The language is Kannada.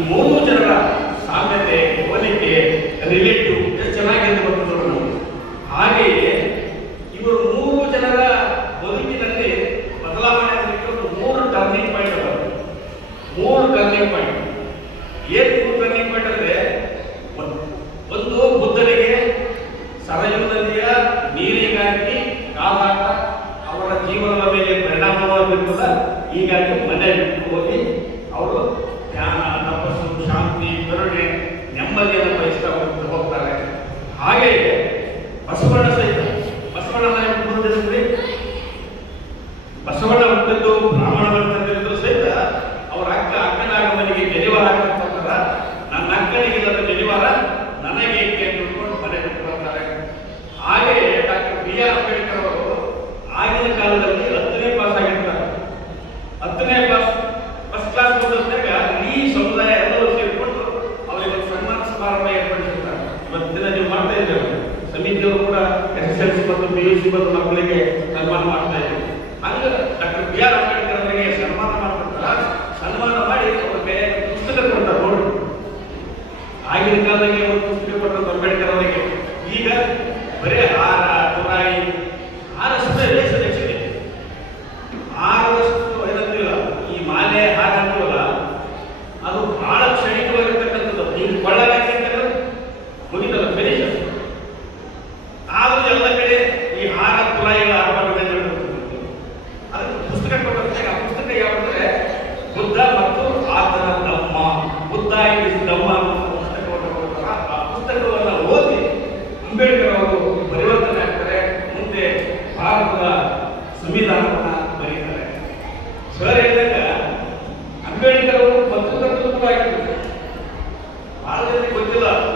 ಈ ಮೂರು ಜನರ ಸಾಮ್ಯತೆ, ಹೋಲಿಕೆ, ರಿಲೇಟಿವ್ ಎಷ್ಟು ಚೆನ್ನಾಗಿದೆ ಗೊತ್ತು ನಾವು. ಹಾಗೆಯೇ ಇವರು ಮೂರು ಜನರ ಬದುಕಿನಲ್ಲಿ ಬದಲಾವಣೆ ಆಗಲಿಕ್ಕೆ ಮೂರು ಟರ್ನಿಂಗ್ ಪಾಯಿಂಟ್ ಅದಾವೆ. ಮೂರು ಟರ್ನಿಂಗ್ ಪಾಯಿಂಟ್. ಏನು ಮೂರು ಟರ್ನಿಂಗ್ ಪಾಯಿಂಟ್ ಅಂದರೆ, ಒಂದು ಬುದ್ಧನಿಗೆ ಸರಯೂ ನದಿಯ ನೀರಿಗಾಗಿ ಕಾದಾಟ ಅವರ ಜೀವನದ ಮೇಲೆ ಪರಿಣಾಮವಾಗಿರ್ತದ. ಹೀಗಾಗಿ ಮನೆ ಬಿಟ್ಟು ಹೋಗಿ ಅವರು ಧ್ಯಾನ, ತಪಸ್ಸು, ಶಾಂತಿ, ಕರುಣೆ, ನೆಮ್ಮದಿಯನ್ನು ಬಯಸ್ತಾ ಹೋಗ್ತಾರೆ. ಹಾಗೆಯೇ ಬಸವಣ್ಣ ಸಹಿತ ಬಸವಣ್ಣ ಹುಟ್ಟಿದ್ದು ಬ್ರಾಹ್ಮಣ ಬರ್ತಕ್ಕಂಥದ್ದು ಸಹಿತ ಅವರ ಅಕ್ಕನಾಗಮನಿಗೆ ಜನಿವಾರ ಹಾಕ್ತಾರ. ನನ್ನ ಅಕ್ಕನಿಗಿಲ್ಲದ ಜನಿವಾರ ನನಗೆ ಏಕೆ ತಿಳ್ಕೊಂಡು ಮನೆ ಬಿಟ್ಟು ಬರ್ತಾರೆ. ಹಾಗೆಯೇ ಡಾಕ್ಟರ್ B.R. ಅಂಬೇಡ್ಕರ್ ಅವರು ಆಗಿನ ಕಾಲದಲ್ಲಿ 10ನೇ ಪಾಸ್ ಆಗಿರ್ತಾರೆ. 10ನೇ ಫಸ್ಟ್ ಕ್ಲಾಸ್ ಬಂದಾಗ ಈ ಸಮುದಾಯ ಎಲ್ಲರೂ ಸೇರಿಕೊಂಡು ಅವರಿಗೆ ಒಂದು ಸನ್ಮಾನ ಸಮಾರಂಭ ಏರ್ಪಡಿಸಿರ್ತಾರೆ. ಇವತ್ತಿನ ನೀವು ಮಾಡ್ತಾ ಇದ್ದೇವೆ, ಸಮಿತಿಯವರು ಕೂಡ SSLC ಮತ್ತು PUC ಮತ್ತು ಮಕ್ಕಳಿಗೆ ಸನ್ಮಾನ ಮಾಡ್ತಾ ಇದ್ದಾರೆ. ಹಂಗ ಡಾಕ್ಟರ್ B.R. ಅಂಬೇಡ್ಕರ್ ಅವರಿಗೆ ಸನ್ಮಾನ ಮಾಡ್ತಿರ್ತಾರೆ. ಸನ್ಮಾನ ಮಾಡಿ ಅವ್ರ ಕೈಯಾಗ ಪುಸ್ತಕ ಕೊಡ್ತಾರೆ. ನೋಡಿ, ಆಗಿನ ಕಾಲದಲ್ಲಿ ಅವರು ಪುಸ್ತಕ ಕೊಟ್ಟರು ಅಂಬೇಡ್ಕರ್ ಅವರಿಗೆ. ಈಗ ಬರೇ ಹಾರ, ತುರಾಯಿ, ಹಾರ ಸುಮ್ಮನೆ ಸೆಲೆಕ್ಷನ್ ಇದೆ. ಹಾರದಷ್ಟು ಏನಂತೀವಲ್ಲ, ಈ ಮಾಲೆ ಹಾರ ಅಂತೀವಲ್ಲ, ಅದು ಬಹಳ ಕ್ಷಣಿಕವಾಗಿರ್ತಕ್ಕಂಥದ್ದು. ಈಗ ಕೊಳ್ಳಾಕಿಂತಲೂ ಮುಗಿತಲ್ಲ, ಫಿನಿಶ್. ಆದರೂ ಎಲ್ಲ ಕಡೆ ಈ ಹಾರ, ತುರಾಯಿಗಳ ಆಭರಣಗಳನ್ನ ಅದಕ್ಕೆ ಪುಸ್ತಕ ಕೊಟ್ಟಂತೆ. ಆ ಪುಸ್ತಕ ಯಾವುದಂದ್ರೆ ಬುದ್ಧ ಮತ್ತು ಆತನ ಧಮ್ಮ, ಬುದ್ಧ ಇಸ್ ಧಮ್ಮ ಅನ್ನೋ ಪುಸ್ತಕವನ್ನು ಕೊಡ್ತಾರೆ. ಆ ಪುಸ್ತಕವನ್ನು ಓದಿ ಅಂಬೇಡ್ಕರ್ ಅವರು ಪರಿವರ್ತನೆ ಆಗ್ತಾರೆ. ಮುಂದೆ ಭಾರತದ ಸಂವಿಧಾನವನ್ನು ಬರೀತಾರೆ. ಸರ್ ಹೇಳಿದಾಗ ಅಂಬೇಡ್ಕರ್ ಅವರು ಪತ್ರಕರ್ತರು ಕೂಡ ಆಗಿರ್ತಾರೆ. ಭಾಳ ಜನರಿಗೆ ಗೊತ್ತಿಲ್ಲ,